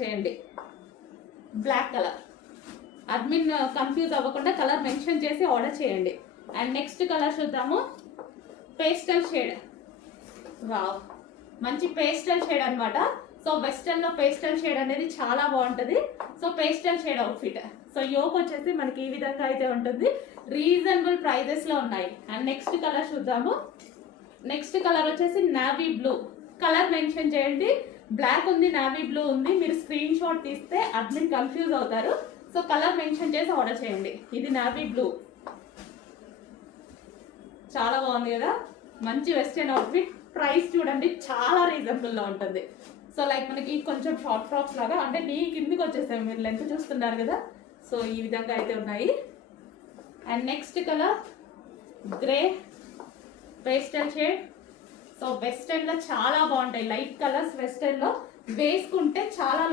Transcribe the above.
చేయండి. Black colour, admin confuse అవ్వకుండా colour mention చేసి ఆర్డర్ చేయండి. అండ్ నెక్స్ట్ కలర్ చూద్దాము, పేస్టల్ షేడ్. వావ్, మంచి పేస్టల్ షేడ్ అనమాట. సో వెస్టర్న్ లో పేస్టల్ షేడ్ అనేది చాలా బాగుంటుంది. So pastel shade outfit. So yoke వచ్చేసి మనకి ఈ విధంగా అయితే ఉంటుంది. రీజనబుల్ ప్రైజెస్ లో ఉన్నాయి. అండ్ నెక్స్ట్ కలర్ చూద్దాము. నెక్స్ట్ కలర్ వచ్చేసి నావీ బ్లూ. కలర్ మెన్షన్ చేయండి. బ్లాక్ ఉంది, నావీ బ్లూ ఉంది. మీరు స్క్రీన్ షాట్ తీస్తే అడ్మిన్ కన్ఫ్యూజ్ అవుతారు. సో కలర్ మెన్షన్ చేసి ఆర్డర్ చేయండి. ఇది నావీ బ్లూ, చాలా బాగుంది కదా, మంచి వెస్టర్న్ అవుట్ఫిట్. ప్రైస్ చూడండి చాలా రీజనబుల్ లో ఉంటుంది. సో లైక్ మనకి కొంచెం షార్ట్ ఫ్రాక్స్ లాగా, అంటే నీ కిందికి వచ్చేసాయి, మీరు లెంత్ చూస్తున్నారు కదా. సో ఈ విధంగా అయితే ఉన్నాయి. And next colour grey pastel shade. So western లో చాలా బాగుంటాయి లైట్ కలర్స్. వెస్టర్న్ లో వేసుకుంటే చాలా